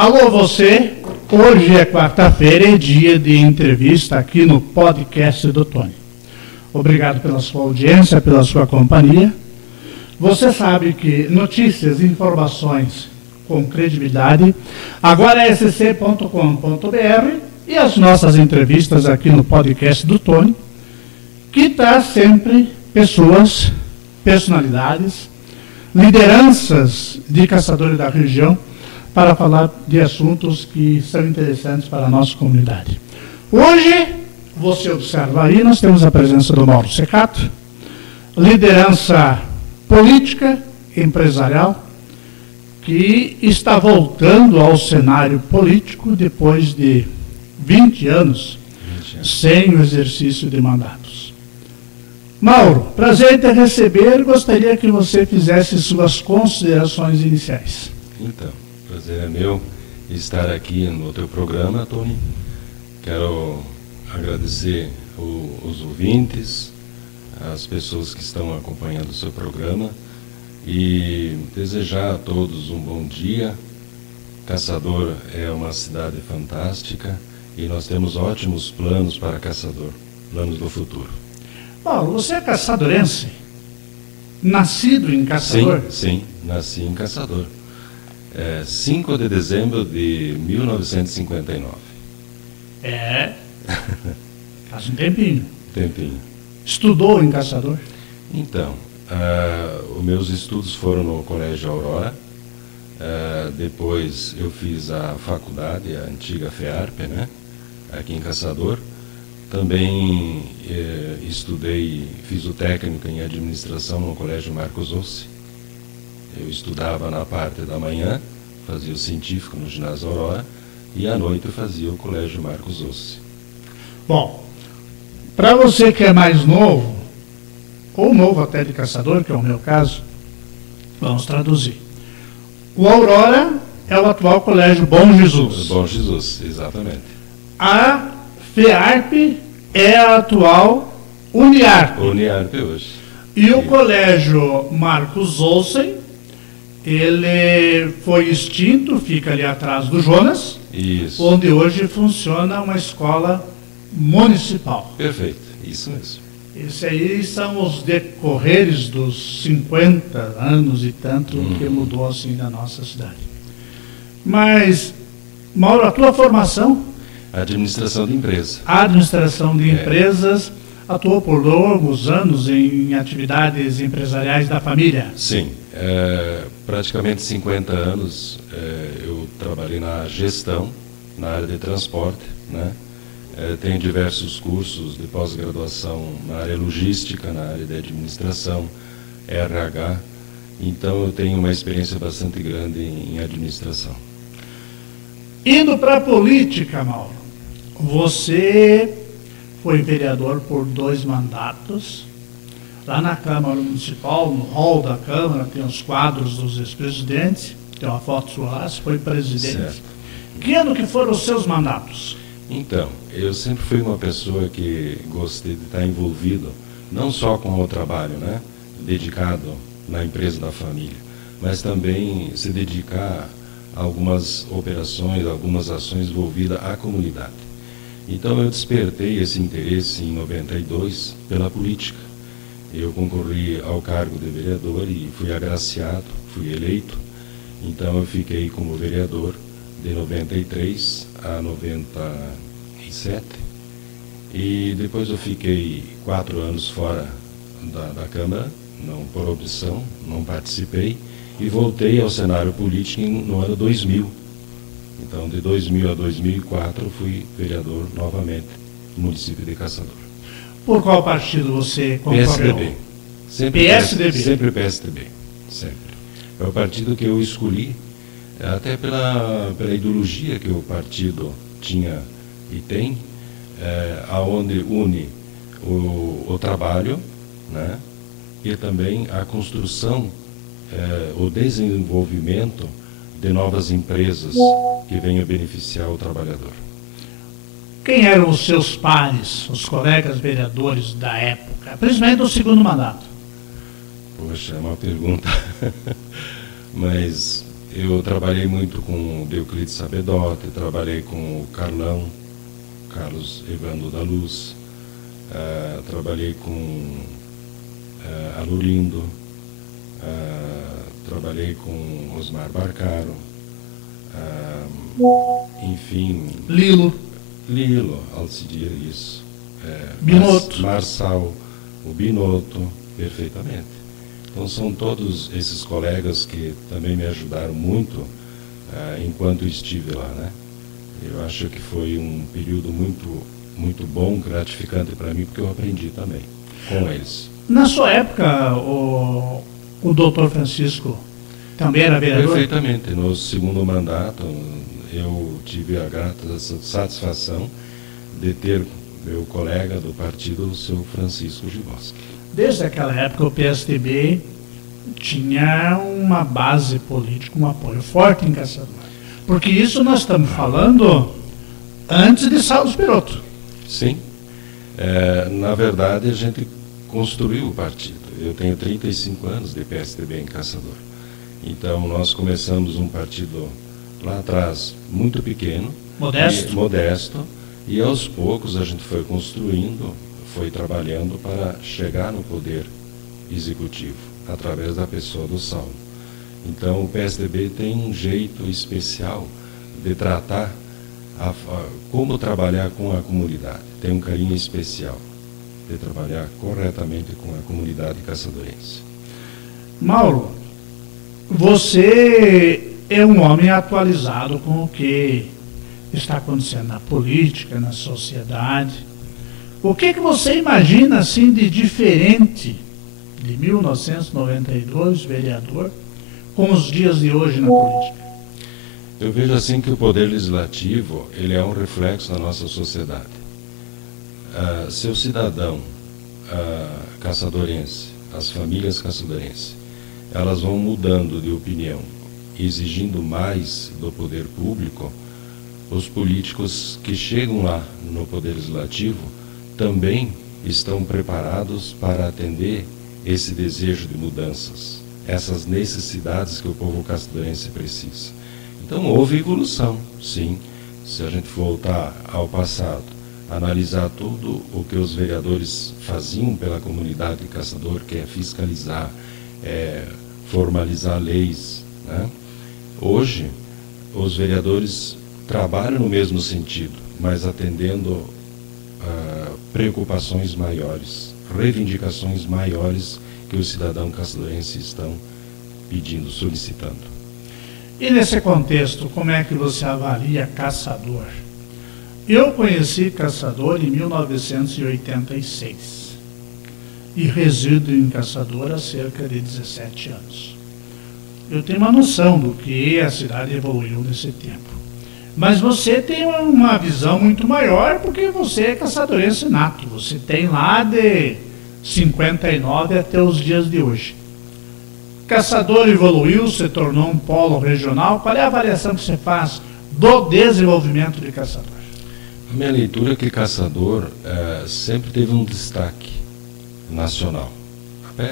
Alô você, hoje é quarta-feira, é dia de entrevista aqui no podcast do Tony. Obrigado pela sua audiência, pela sua companhia. Você sabe que notícias e informações com credibilidade agora é sc.com.br e as nossas entrevistas aqui no podcast do Tony, que traz sempre pessoas, personalidades, lideranças de caçadores da região para falar de assuntos que são interessantes para a nossa comunidade. Hoje, você observa aí, nós temos a presença do Mauro Secato, liderança política, empresarial, que está voltando ao cenário político depois de 20 anos sem o exercício de mandatos. Mauro, prazer em te receber, gostaria que você fizesse suas considerações iniciais. Então, prazer é meu estar aqui no teu programa, Tony. Quero agradecer os ouvintes, as pessoas que estão acompanhando o seu programa e desejar a todos um bom dia. Caçador é uma cidade fantástica e nós temos ótimos planos para Caçador, planos do futuro. Paulo, você é caçadorense? Nascido em Caçador? Sim, nasci em Caçador. 5 de dezembro de 1959. Faz um tempinho. Tempinho. Estudou em Caçador? Então, os meus estudos foram no Colégio Aurora. Depois eu fiz a faculdade, a antiga FEARP, né? Aqui em Caçador. Também estudei, fiz o técnico em administração no Colégio Marcos Ossi. Eu estudava na parte da manhã, fazia o científico no ginásio Aurora, e à noite eu fazia o Colégio Marcos Ossi. Bom, para você que é mais novo, ou novo até de Caçador, que é o meu caso, vamos traduzir. O Aurora é o atual Colégio Bom Jesus. Bom Jesus, exatamente. A FEARP é a atual Uniarp. Uniarp hoje. E o Colégio Marcos Olsen, ele foi extinto, fica ali atrás do Jonas. Isso. Onde hoje funciona uma escola municipal. Perfeito, isso mesmo. Esses aí são os decorreres dos 50 anos e tanto que mudou assim na nossa cidade. Mas, Mauro, a tua formação? Administração de empresa. Administração de empresas, atuou por longos anos em atividades empresariais da família? Sim, praticamente 50 anos eu trabalhei na gestão, na área de transporte, né? Tenho diversos cursos de pós-graduação na área logística, na área de administração, RH, então eu tenho uma experiência bastante grande em administração. Indo para a política, Mauro, você foi vereador por 2 mandatos, lá na Câmara Municipal, no hall da Câmara, tem os quadros dos ex-presidentes, tem uma foto sua lá, você foi presidente. Certo. Que ano que foram os seus mandatos? Então, eu sempre fui uma pessoa que gostei de estar envolvido, não só com o trabalho, né, dedicado na empresa da família, mas também se dedicar a algumas operações, algumas ações envolvidas à comunidade. Então eu despertei esse interesse em 92 pela política. Eu concorri ao cargo de vereador e fui agraciado, fui eleito. Então eu fiquei como vereador de 93 a 97. E depois eu fiquei 4 anos fora da Câmara, não por opção, não participei. E voltei ao cenário político no ano 2000. Então, de 2000 a 2004, fui vereador novamente no município de Caçador. Por qual partido você concorreu? PSDB. Sempre PSDB? Sempre PSDB. Sempre. É o partido que eu escolhi, até pela ideologia que o partido tinha e tem, aonde une o trabalho, né, e também a construção, o desenvolvimento de novas empresas que venham beneficiar o trabalhador. Quem eram os seus pares, os colegas vereadores da época, principalmente do segundo mandato? Poxa, é uma pergunta. Mas Eu trabalhei muito com o Euclides Sabedotti, trabalhei com o Carlos Evandro da Luz, trabalhei com Alurindo, trabalhei com Osmar Barcaro, enfim... Lilo, Alcidir, isso. Binotto. Marçal, o Binotto, perfeitamente. Então são todos esses colegas que também me ajudaram muito enquanto estive lá, né? Eu acho que foi um período muito bom, gratificante para mim, porque eu aprendi também com eles. Na sua época, o doutor Francisco também era vereador? Perfeitamente. No segundo mandato, eu tive a grata satisfação de ter meu colega do partido, o seu Francisco Givoski. Desde aquela época, o PSDB tinha uma base política, um apoio forte em Caçador. Porque isso nós estamos falando antes de Saulo Esperoto. Sim. Na verdade, a gente construiu o partido. Eu tenho 35 anos de PSDB em Caçador. Então, nós começamos um partido lá atrás muito pequeno. Modesto. E aos poucos a gente foi construindo, foi trabalhando para chegar no poder executivo, através da pessoa do Saulo. Então o PSDB tem um jeito especial de tratar como trabalhar com a comunidade. Tem um carinho especial de trabalhar corretamente com a comunidade caçadorense. Mauro, você é um homem atualizado com o que está acontecendo na política, na sociedade. O que você imagina assim de diferente de 1992, vereador, com os dias de hoje na política? Eu vejo assim que o poder legislativo ele é um reflexo da nossa sociedade. Se o cidadão caçadorense, as famílias caçadorenses, elas vão mudando de opinião, exigindo mais do poder público, os políticos que chegam lá no Poder Legislativo também estão preparados para atender esse desejo de mudanças, essas necessidades que o povo caçadorense precisa. Então houve evolução, sim. Se a gente voltar ao passado, analisar tudo o que os vereadores faziam pela comunidade de caçador, que é fiscalizar, formalizar leis, né? Hoje, os vereadores trabalham no mesmo sentido, mas atendendo preocupações maiores, reivindicações maiores que os cidadãos caçadorenses estão pedindo, solicitando. E nesse contexto, como é que você avalia Caçador? Eu conheci Caçador em 1986 e resido em Caçador há cerca de 17 anos. Eu tenho uma noção do que a cidade evoluiu nesse tempo. Mas você tem uma visão muito maior porque você é caçadorense nato. Você tem lá de 59 até os dias de hoje. Caçador evoluiu, se tornou um polo regional. Qual é a avaliação que você faz do desenvolvimento de Caçador? A minha leitura é que Caçador sempre teve um destaque nacional.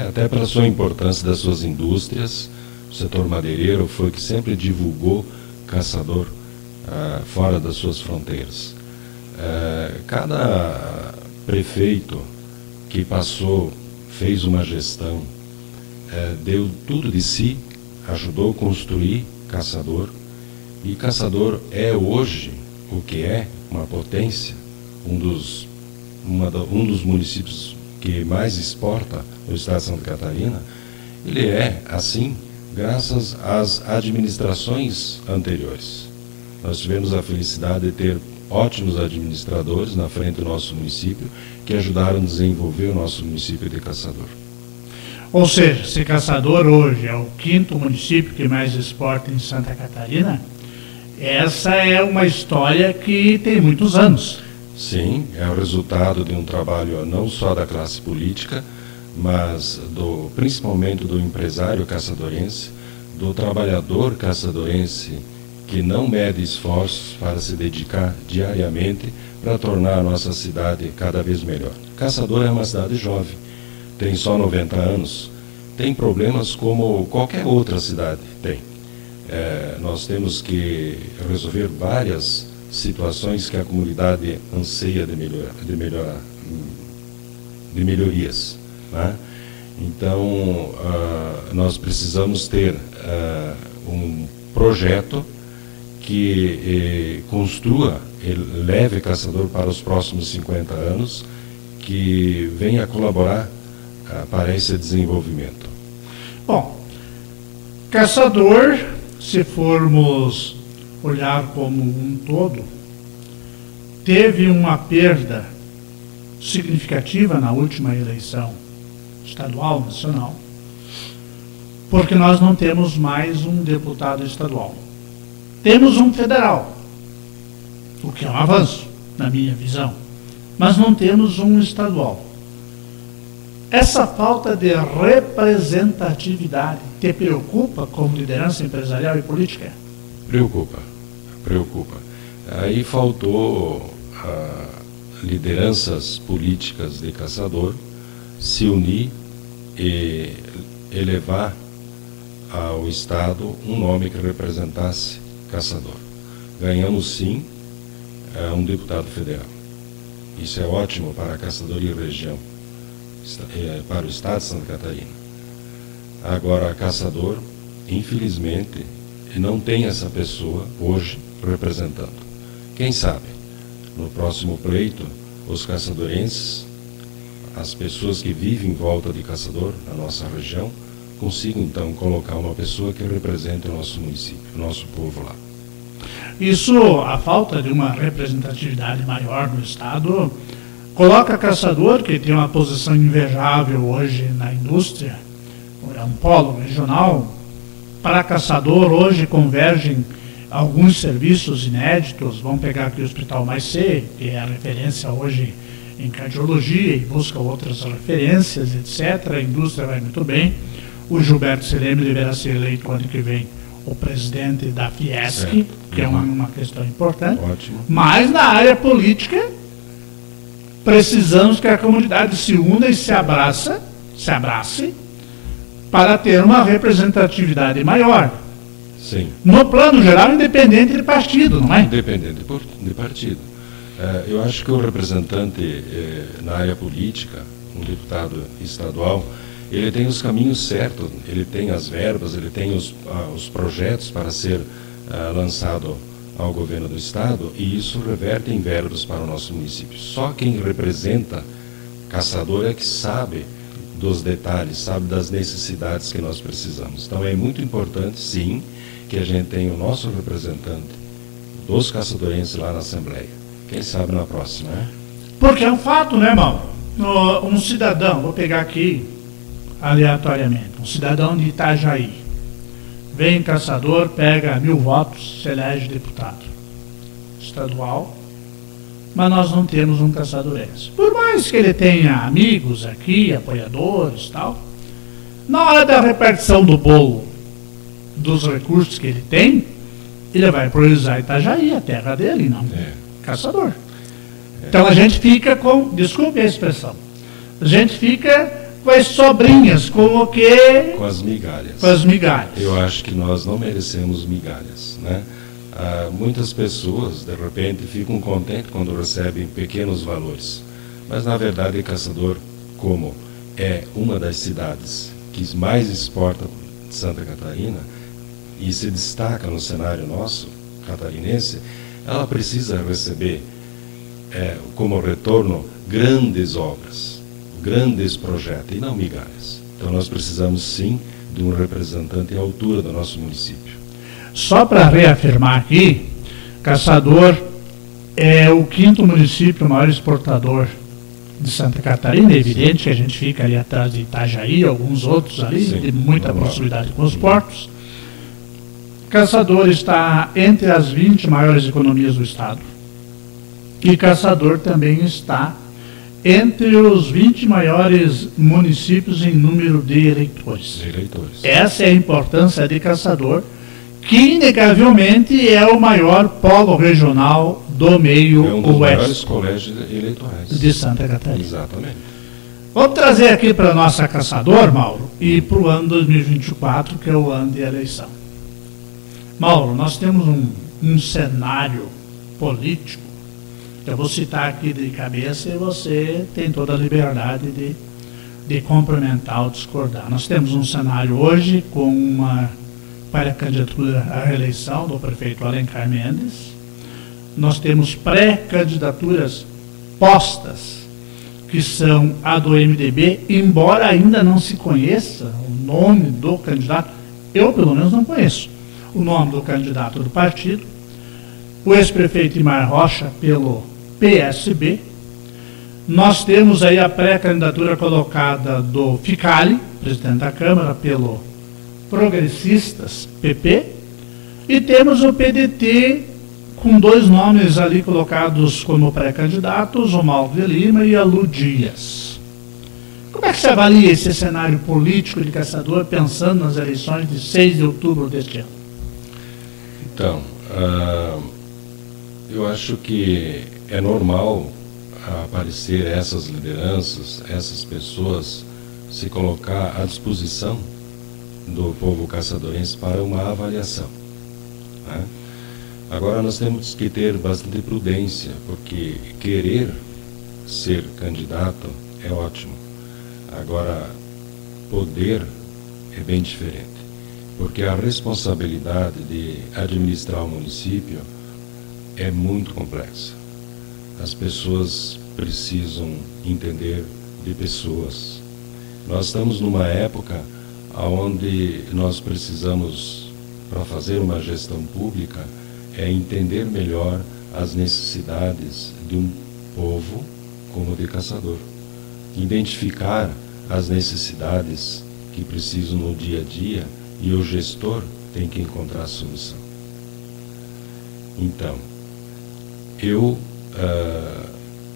Até pela sua importância das suas indústrias, o setor madeireiro foi que sempre divulgou Caçador fora das suas fronteiras. Cada prefeito que passou, fez uma gestão, deu tudo de si, ajudou a construir Caçador, e Caçador é hoje o que é, uma potência, um dos municípios que mais exporta no estado de Santa Catarina. Ele é assim graças às administrações anteriores. Nós tivemos a felicidade de ter ótimos administradores na frente do nosso município que ajudaram a desenvolver o nosso município de Caçador. Ou seja, se Caçador hoje é o 5º município que mais exporta em Santa Catarina, essa é uma história que tem muitos anos. Sim, é o resultado de um trabalho não só da classe política, mas principalmente do empresário caçadorense, do trabalhador caçadorense, que não mede esforços para se dedicar diariamente para tornar a nossa cidade cada vez melhor. Caçador é uma cidade jovem, tem só 90 anos, tem problemas como qualquer outra cidade tem. nós temos que resolver várias situações que a comunidade anseia de melhorias, né? Então, nós precisamos ter um projeto que construa, leve Caçador para os próximos 50 anos, que venha colaborar para esse desenvolvimento. Bom, Caçador, se formos olhar como um todo, teve uma perda significativa na última eleição estadual, nacional, porque nós não temos mais um deputado estadual. Temos um federal, o que é um avanço, na minha visão, mas não temos um estadual. Essa falta de representatividade te preocupa como liderança empresarial e política? Preocupa. Aí faltou lideranças políticas de Caçador se unir e elevar ao Estado um nome que representasse Caçador. Ganhamos, sim, um deputado federal. Isso é ótimo para Caçador e região, para o Estado de Santa Catarina. Agora, Caçador, infelizmente, não tem essa pessoa hoje representando. Quem sabe, no próximo pleito, os caçadorenses, as pessoas que vivem em volta de Caçador, na nossa região, consigam então colocar uma pessoa que represente o nosso município, o nosso povo lá. Isso, a falta de uma representatividade maior no Estado, coloca Caçador, que tem uma posição invejável hoje na indústria, é um polo regional. Para Caçador, hoje convergem alguns serviços inéditos. Vamos pegar aqui o Hospital Maicê, que é a referência hoje em cardiologia, e busca outras referências, etc. A indústria vai muito bem. O Gilberto Seleme deverá ser eleito ano que vem o presidente da Fiesc, que é uma questão importante. Ótimo. Mas na área política, precisamos que a comunidade se una e se abrace para ter uma representatividade maior. Sim. No plano geral, independente de partido, não é? Independente de partido. Eu acho que o representante na área política, um deputado estadual, ele tem os caminhos certos, ele tem as verbas, ele tem os projetos para ser lançado ao governo do Estado, e isso reverte em verbas para o nosso município. Só quem representa Caçador é que sabe dos detalhes, sabe das necessidades que nós precisamos. Então é muito importante, sim, que a gente tenha o nosso representante dos caçadorenses lá na Assembleia. Quem sabe na próxima, né? Porque é um fato, né, irmão? Um cidadão, vou pegar aqui aleatoriamente, um cidadão de Itajaí, vem Caçador, pega 1000 votos, se elege deputado estadual, mas nós não temos um caçadorense. Por mais que ele tenha amigos aqui, apoiadores e tal, na hora da repartição do bolo, dos recursos que ele tem, ele vai priorizar Itajaí, a terra dele, não Caçador. Então a gente fica com, desculpe a expressão, a gente fica com as sobrinhas, com o quê? Com as migalhas. Com as migalhas. Eu acho que nós não merecemos migalhas, né? Muitas pessoas, de repente, ficam contentes quando recebem pequenos valores. Mas, na verdade, Caçador, como é uma das cidades que mais exporta de Santa Catarina e se destaca no cenário nosso, catarinense, ela precisa receber como retorno grandes obras, grandes projetos e não migalhas. Então nós precisamos sim de um representante à altura do nosso município. Só para reafirmar aqui, Caçador é o 5º município maior exportador de Santa Catarina. É evidente que a gente fica ali atrás de Itajaí, alguns outros ali, sim, de muita proximidade com os portos. Caçador está entre as 20 maiores economias do estado. E Caçador também está entre os 20 maiores municípios em número de eleitores. Essa é a importância de Caçador, que inegavelmente é o maior polo regional do meio oeste. É um dos maiores colégios eleitorais de Santa Catarina. Exatamente. Vamos trazer aqui para a nossa Caçador, Mauro, e para o ano 2024, que é o ano de eleição. Mauro, nós temos um cenário político, eu vou citar aqui de cabeça e você tem toda a liberdade de complementar ou discordar. Nós temos um cenário hoje com uma pré-candidatura à reeleição do prefeito Alencar Mendes. Nós temos pré-candidaturas postas, que são a do MDB, embora ainda não se conheça o nome do candidato, eu pelo menos não conheço o nome do candidato do partido, o ex-prefeito Imar Rocha pelo PSB. Nós temos aí a pré-candidatura colocada do Ficali, presidente da Câmara, pelo Progressistas, PP, e temos o PDT com dois nomes ali colocados como pré-candidatos, o Mauro de Lima e a Lu Dias. Como é que se avalia esse cenário político de Caçador pensando nas eleições de 6 de outubro deste ano? Então, eu acho que é normal aparecer essas lideranças, essas pessoas, se colocar à disposição do povo caçadorense para uma avaliação, né? Agora nós temos que ter bastante prudência, porque querer ser candidato é ótimo. Agora, poder é bem diferente, porque a responsabilidade de administrar o município é muito complexa. As pessoas precisam entender de pessoas. Nós estamos numa época onde nós precisamos, para fazer uma gestão pública, entender melhor as necessidades de um povo como de Caçador. Identificar as necessidades que precisam no dia a dia e o gestor tem que encontrar a solução. Então, eu,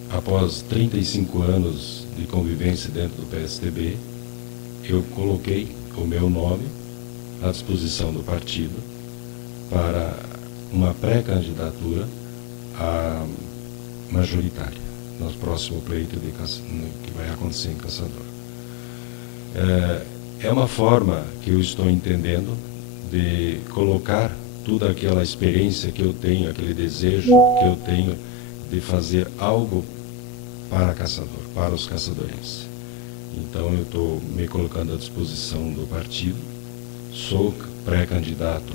após 35 anos de convivência dentro do PSDB, eu coloquei o meu nome à disposição do partido para uma pré-candidatura à majoritária, no próximo pleito que vai acontecer em Caçador. É uma forma que eu estou entendendo de colocar toda aquela experiência que eu tenho, aquele desejo que eu tenho de fazer algo para Caçador, para os caçadorenses. Então eu estou me colocando à disposição do partido, sou pré-candidato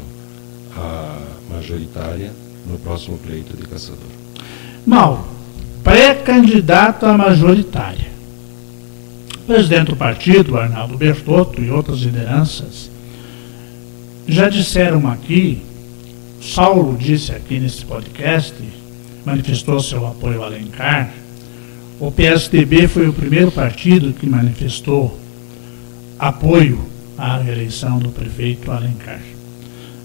à majoritária no próximo pleito de Caçador. Mauro, pré-candidato à majoritária. O presidente do partido, Arnaldo Bertotto, e outras lideranças já disseram aqui, Saulo disse aqui nesse podcast, manifestou seu apoio ao Alencar. O PSDB foi o primeiro partido que manifestou apoio à reeleição do prefeito Alencar.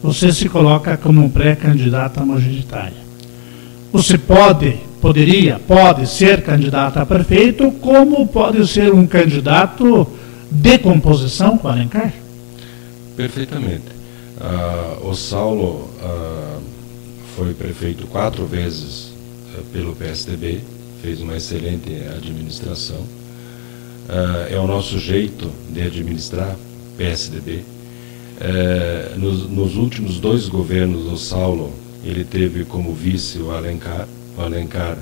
Você se coloca como um pré-candidato à majoritária. Você pode ser candidato a prefeito, como pode ser um candidato de composição com Alencar? Perfeitamente. O Saulo foi prefeito 4 vezes pelo PSDB, fez uma excelente administração. É o nosso jeito de administrar PSDB. Nos últimos 2 governos do Saulo, ele teve como vice o Alencar. O Alencar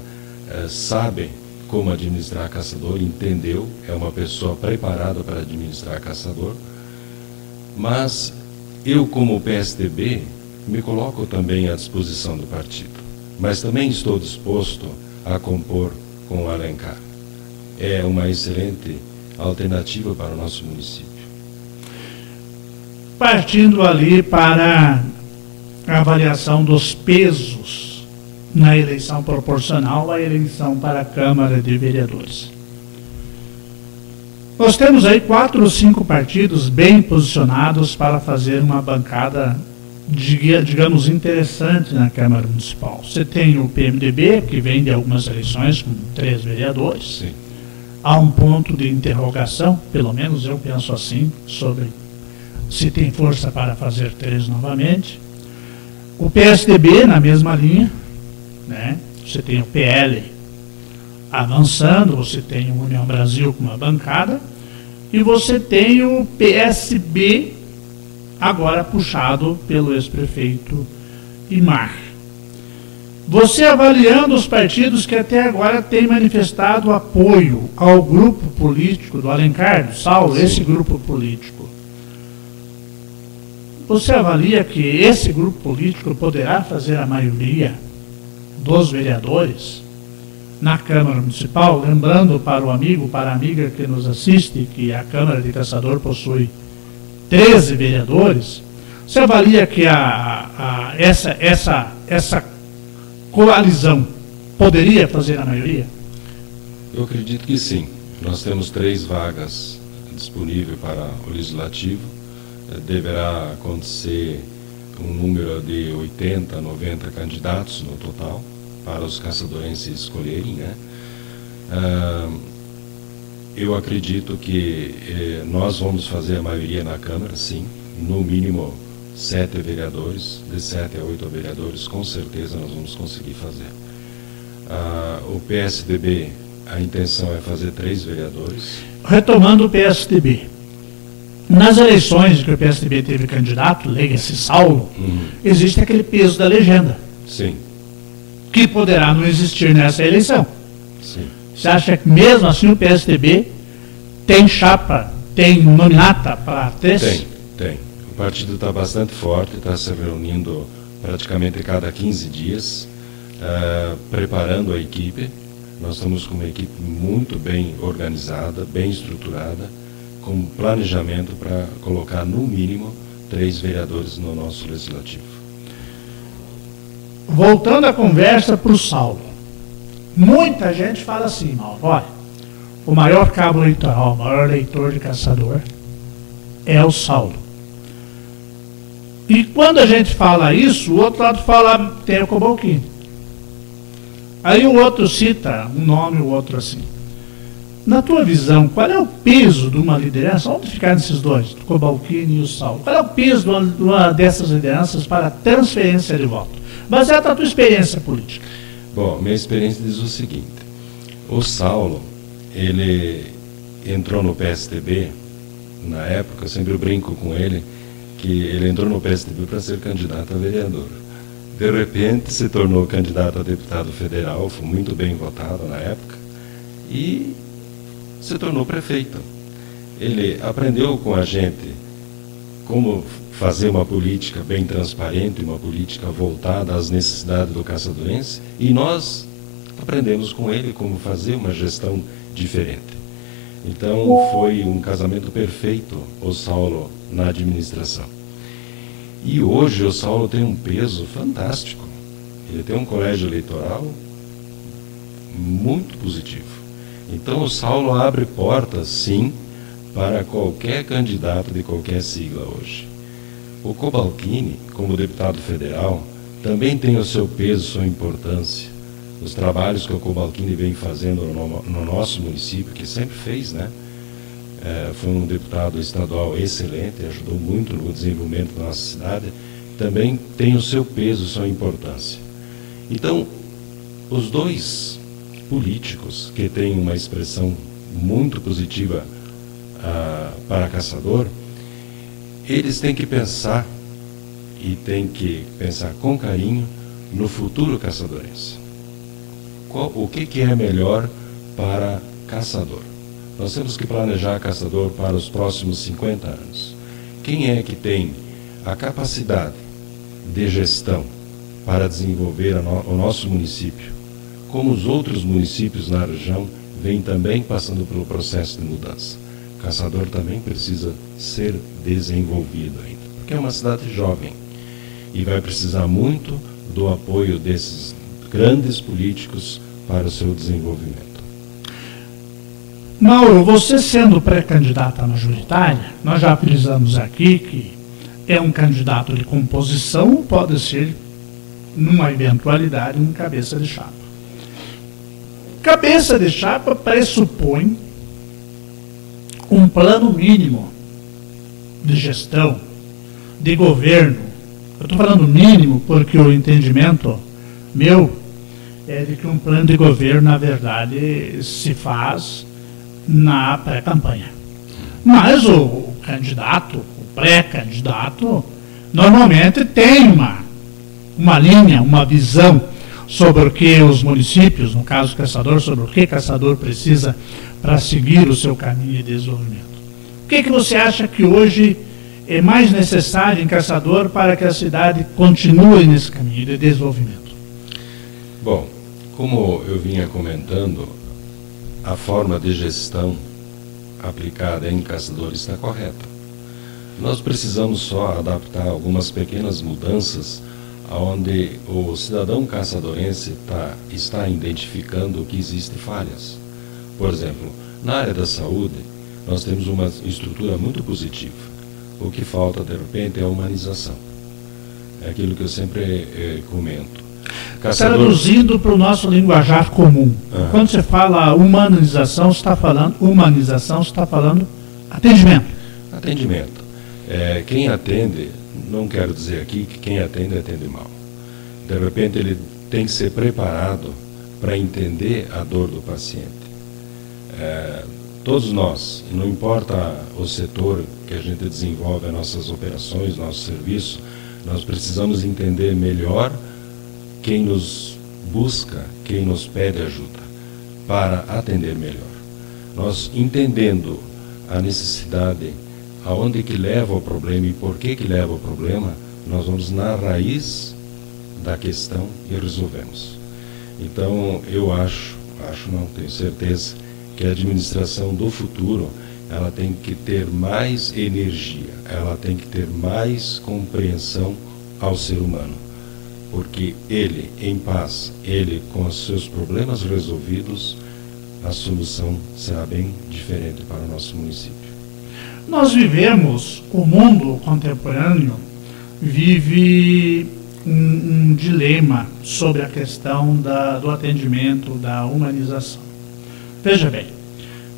sabe como administrar Caçador, entendeu, é uma pessoa preparada para administrar Caçador. Mas eu, como PSDB, me coloco também à disposição do partido. Mas também estou disposto a compor com o Alencar. É uma excelente alternativa para o nosso município. Partindo ali para a avaliação dos pesos na eleição proporcional à eleição para a Câmara de Vereadores. Nós temos aí 4 ou 5 partidos bem posicionados para fazer uma bancada, digamos, interessante na Câmara Municipal. Você tem o PMDB, que vem de algumas eleições com 3 vereadores. Sim. Há um ponto de interrogação, pelo menos eu penso assim, sobre se tem força para fazer 3 novamente. O PSDB na mesma linha, né? Você tem o PL avançando, você tem o União Brasil com uma bancada, e você tem o PSB agora puxado pelo ex-prefeito Imar. Você avaliando os partidos que até agora têm manifestado apoio ao grupo político do Alencar, do Saulo, sim, esse grupo político, você avalia que esse grupo político poderá fazer a maioria dos vereadores na Câmara Municipal? Lembrando para o amigo, para a amiga que nos assiste, que a Câmara de Caçador possui 13 vereadores. Você avalia que essa coalizão poderia fazer a maioria? Eu acredito que sim. Nós temos 3 vagas disponíveis para o Legislativo. Deverá acontecer um número de 80, 90 candidatos no total para os caçadorenses escolherem, né? Eu acredito que nós vamos fazer a maioria na Câmara, sim. No mínimo 7 vereadores, de 7 a 8 vereadores, com certeza nós vamos conseguir fazer. O PSDB, a intenção é fazer 3 vereadores. Retomando o PSDB, nas eleições que o PSDB teve candidato, Legacy Saulo, existe aquele peso da legenda. Sim. Que poderá não existir nessa eleição. Sim. Você acha que mesmo assim o PSDB tem chapa, tem nominata para 3? Tem. O partido está bastante forte, está se reunindo praticamente cada 15 dias, preparando a equipe. Nós estamos com uma equipe muito bem organizada, bem estruturada, com planejamento para colocar no mínimo 3 vereadores no nosso legislativo. Voltando a conversa para o Saulo, muita gente fala assim, Mauro, olha, o maior cabo eleitoral, o maior eleitor de Caçador é o Saulo. E quando a gente fala isso, o outro lado fala, tem o Cobalcini. Aí o outro cita um nome, o outro assim. Na tua visão, qual é o peso de uma liderança? Onde ficaram esses dois, o Cobalcini e o Saulo? Qual é o peso de uma dessas lideranças para a transferência de voto? Baseado na tua experiência política. Bom, minha experiência diz o seguinte. O Saulo, ele entrou no PSDB, na época, eu sempre brinco com ele, que ele entrou no PSDB para ser candidato a vereador. De repente, se tornou candidato a deputado federal, foi muito bem votado na época, e se tornou prefeito. Ele aprendeu com a gente como fazer uma política bem transparente, uma política voltada às necessidades do caçadorense, e nós aprendemos com ele como fazer uma gestão diferente. Então, foi um casamento perfeito, o Saulo, na administração. E hoje o Saulo tem um peso fantástico. Ele tem um colégio eleitoral muito positivo. Então, o Saulo abre portas, sim, para qualquer candidato de qualquer sigla hoje. O Cobalcini, como deputado federal, também tem o seu peso, sua importância. Os trabalhos que o Cobalcini vem fazendo no nosso município, que sempre fez, né? Foi um deputado estadual excelente, ajudou muito no desenvolvimento da nossa cidade, também tem o seu peso, sua importância. Então, os dois políticos que têm uma expressão muito positiva para Caçador, eles têm que pensar, e têm que pensar com carinho, no futuro caçadorense. O que é melhor para Caçador? Nós temos que planejar Caçador para os próximos 50 anos. Quem é que tem a capacidade de gestão para desenvolver o nosso município, como os outros municípios na região vêm também passando pelo processo de mudança? Caçador também precisa ser desenvolvido ainda, porque é uma cidade jovem e vai precisar muito do apoio desses grandes políticos para o seu desenvolvimento. Mauro, você sendo pré-candidato à majoritária, nós já frisamos aqui que é um candidato de composição, pode ser, numa eventualidade, um cabeça de chapa. Cabeça de chapa pressupõe um plano mínimo de gestão, de governo. Eu estou falando mínimo porque o entendimento meu é de que um plano de governo, na verdade, se faz na pré-campanha. Mas o candidato, o pré-candidato, normalmente tem uma linha, uma visão sobre o que os municípios, no caso Caçador, sobre o que Caçador precisa para seguir o seu caminho de desenvolvimento. O que você acha que hoje é mais necessário em Caçador para que a cidade continue nesse caminho de desenvolvimento? Bom, como eu vinha comentando, a forma de gestão aplicada em Caçador está correta. Nós precisamos só adaptar algumas pequenas mudanças onde o cidadão caçadorense está identificando que existem falhas. Por exemplo, na área da saúde, nós temos uma estrutura muito positiva. O que falta, de repente, é a humanização. É aquilo que eu sempre comento. Traduzindo para o nosso linguajar comum. Quando você fala humanização, você está falando atendimento. Atendimento. Quem atende, não quero dizer aqui que quem atende mal. De repente ele tem que ser preparado para entender a dor do paciente. Todos nós, não importa o setor que a gente desenvolve as nossas operações, nosso serviço, nós precisamos entender melhor quem nos busca, quem nos pede ajuda, para atender melhor. Nós entendendo a necessidade, aonde que leva o problema e por que leva o problema, nós vamos na raiz da questão e resolvemos. Então, eu acho não, tenho certeza, que a administração do futuro, ela tem que ter mais energia, ela tem que ter mais compreensão ao ser humano. Porque ele, em paz, ele com os seus problemas resolvidos, a solução será bem diferente para o nosso município. Nós vivemos, o mundo contemporâneo vive um dilema sobre a questão do atendimento, da humanização. Veja bem,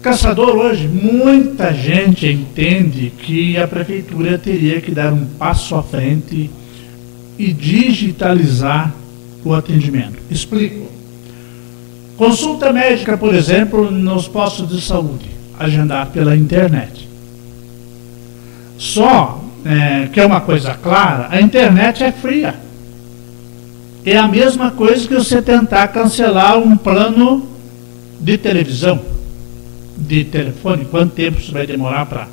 Caçador hoje, muita gente entende que a prefeitura teria que dar um passo à frente e digitalizar o atendimento. Explico. Consulta médica, por exemplo, nos postos de saúde, agendar pela internet. Só que é uma coisa clara, a internet é fria. É a mesma coisa que você tentar cancelar um plano de televisão, de telefone. Quanto tempo você vai demorar para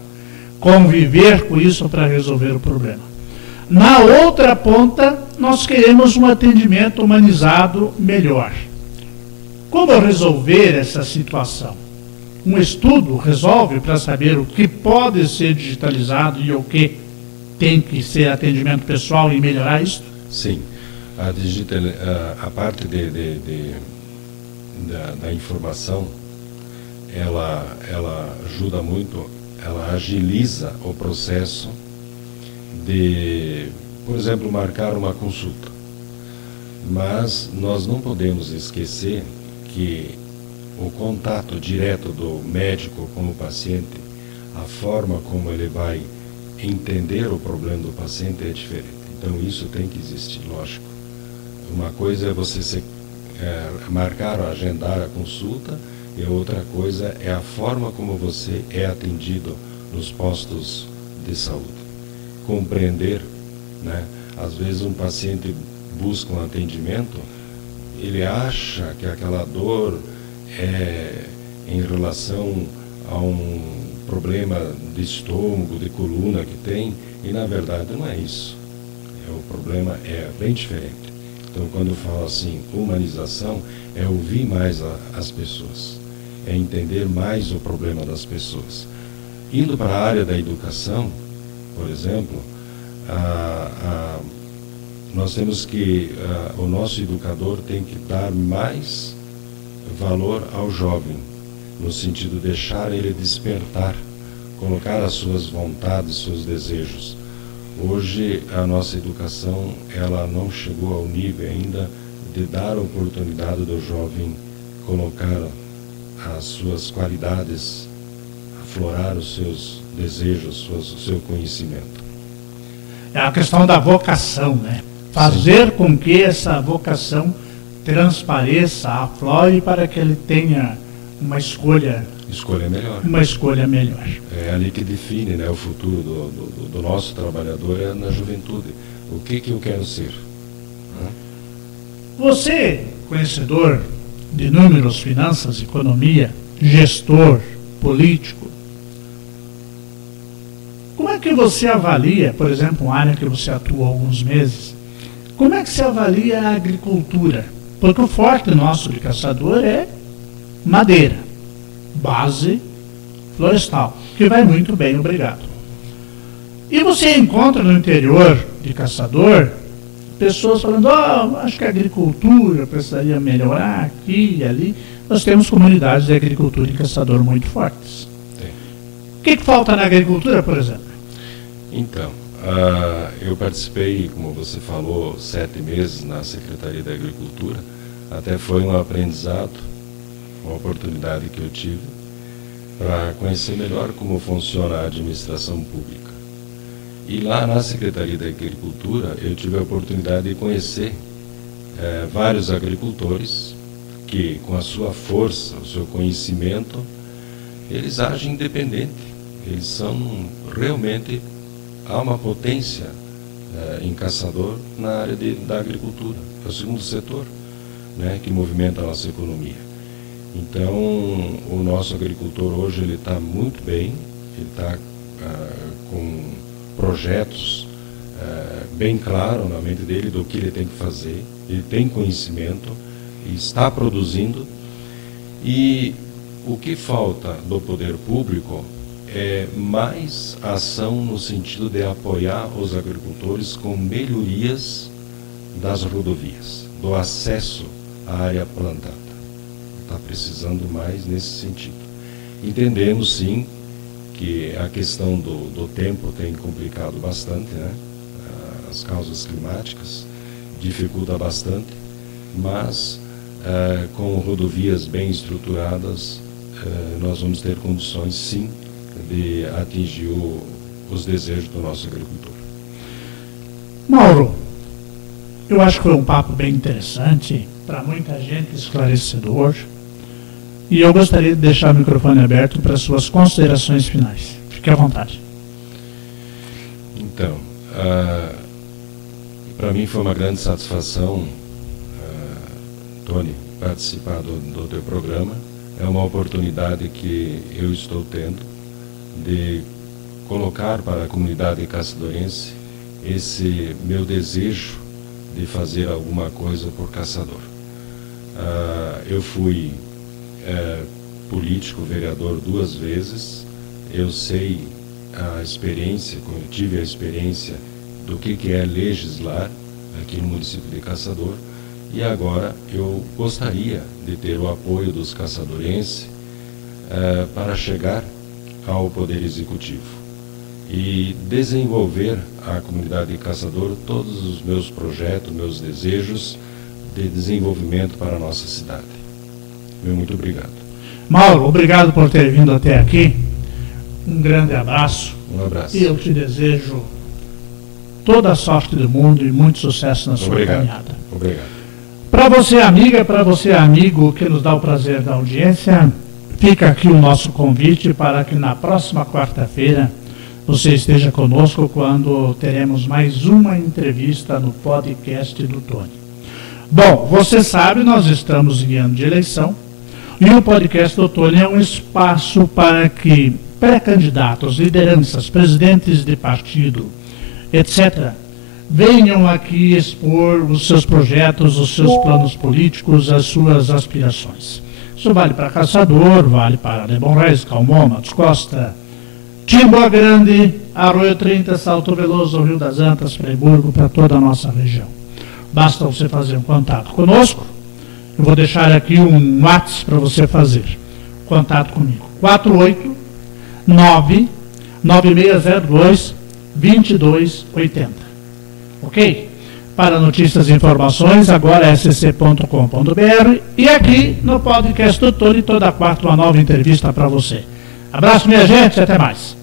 conviver com isso para resolver o problema? Na outra ponta, nós queremos um atendimento humanizado melhor. Como resolver essa situação? Um estudo resolve para saber o que pode ser digitalizado e o que tem que ser atendimento pessoal e melhorar isso? Sim. A parte da informação, ela ajuda muito, ela agiliza o processo de, por exemplo, marcar uma consulta. Mas nós não podemos esquecer que o contato direto do médico com o paciente, a forma como ele vai entender o problema do paciente é diferente. Então isso tem que existir, lógico. Uma coisa é você marcar ou agendar a consulta, e outra coisa é a forma como você é atendido nos postos de saúde. Compreender, né? Às vezes um paciente busca um atendimento, ele acha que aquela dor é em relação a um problema de estômago, de coluna que tem, e na verdade não é isso. O problema é bem diferente. Então, quando eu falo assim, humanização, é ouvir mais as pessoas, é entender mais o problema das pessoas. Indo para a área da educação, por exemplo, nós temos que, o nosso educador tem que dar mais valor ao jovem, no sentido de deixar ele despertar, colocar as suas vontades, seus desejos. Hoje a nossa educação, ela não chegou ao nível ainda de dar a oportunidade do jovem colocar as suas qualidades, aflorar os seus desejos, o seu conhecimento. É a questão da vocação, né? Fazer Sim. com que essa vocação transpareça, aflore para que ele tenha uma escolha escolha melhor. Uma escolha melhor. É ali que define, né, o futuro do nosso trabalhador, é na juventude. O que eu quero ser? Você, conhecedor de números, finanças, economia, gestor, político, como é que você avalia, por exemplo, uma área que você atua há alguns meses, como é que se avalia a agricultura? Porque o forte nosso de caçador é madeira, base florestal, que vai muito bem, obrigado. E você encontra no interior de caçador pessoas falando, acho que a agricultura precisaria melhorar aqui e ali. Nós temos comunidades de agricultura e caçador muito fortes. O que falta na agricultura, por exemplo? Então, eu participei, como você falou, 7 meses na Secretaria da Agricultura. Até foi um aprendizado, uma oportunidade que eu tive para conhecer melhor como funciona a administração pública. E lá na Secretaria da Agricultura eu tive a oportunidade de conhecer vários agricultores que, com a sua força, o seu conhecimento, eles agem independente. Eles são realmente, há uma potência em caçador na área da agricultura. É o segundo setor, né, que movimenta a nossa economia. Então, o nosso agricultor hoje ele está muito bem, ele está com projetos bem claros na mente dele do que ele tem que fazer, ele tem conhecimento, está produzindo, e o que falta do poder público é mais ação no sentido de apoiar os agricultores com melhorias das rodovias, do acesso à área plantada. Está precisando mais nesse sentido. Entendemos, sim, que a questão do tempo tem complicado bastante, né? As causas climáticas dificulta bastante, mas com rodovias bem estruturadas, nós vamos ter condições, sim, de atingir os desejos do nosso agricultor. Mauro, eu acho que foi um papo bem interessante, para muita gente esclarecedor, e eu gostaria de deixar o microfone aberto para suas considerações finais. Fique à vontade. Então, para mim foi uma grande satisfação, Tony, participar do teu programa. É uma oportunidade que eu estou tendo de colocar para a comunidade caçadorense esse meu desejo de fazer alguma coisa por caçador. Eu fui político, vereador 2 vezes, eu sei a experiência, eu tive a experiência do que é legislar aqui no município de Caçador, e agora eu gostaria de ter o apoio dos caçadorenses para chegar ao Poder Executivo e desenvolver a comunidade de Caçador todos os meus projetos, meus desejos de desenvolvimento para a nossa cidade. Muito obrigado. Mauro, obrigado por ter vindo até aqui. Um grande abraço. Um abraço. E eu te desejo toda a sorte do mundo e muito sucesso na sua caminhada. Obrigado. Para você, amiga, para você, amigo, que nos dá o prazer da audiência, fica aqui o nosso convite para que na próxima quarta-feira você esteja conosco quando teremos mais uma entrevista no podcast do Tony. Bom, você sabe, nós estamos em ano de eleição e o podcast do Tony é um espaço para que pré-candidatos, lideranças, presidentes de partido, etc., venham aqui expor os seus projetos, os seus planos políticos, as suas aspirações. Isso vale para Caçador, vale para Lebon Reis, Calmon, Matos Costa, Timboa Grande, Arroio 30, Salto Veloso, Rio das Antas, Freiburgo, para toda a nossa região. Basta você fazer um contato conosco. Eu vou deixar aqui um WhatsApp para você fazer contato comigo. 489-9602-2280. Ok? Para notícias e informações, agora sc.com.br e aqui no podcast do Tony, toda quarta uma nova entrevista para você. Abraço, minha gente, até mais.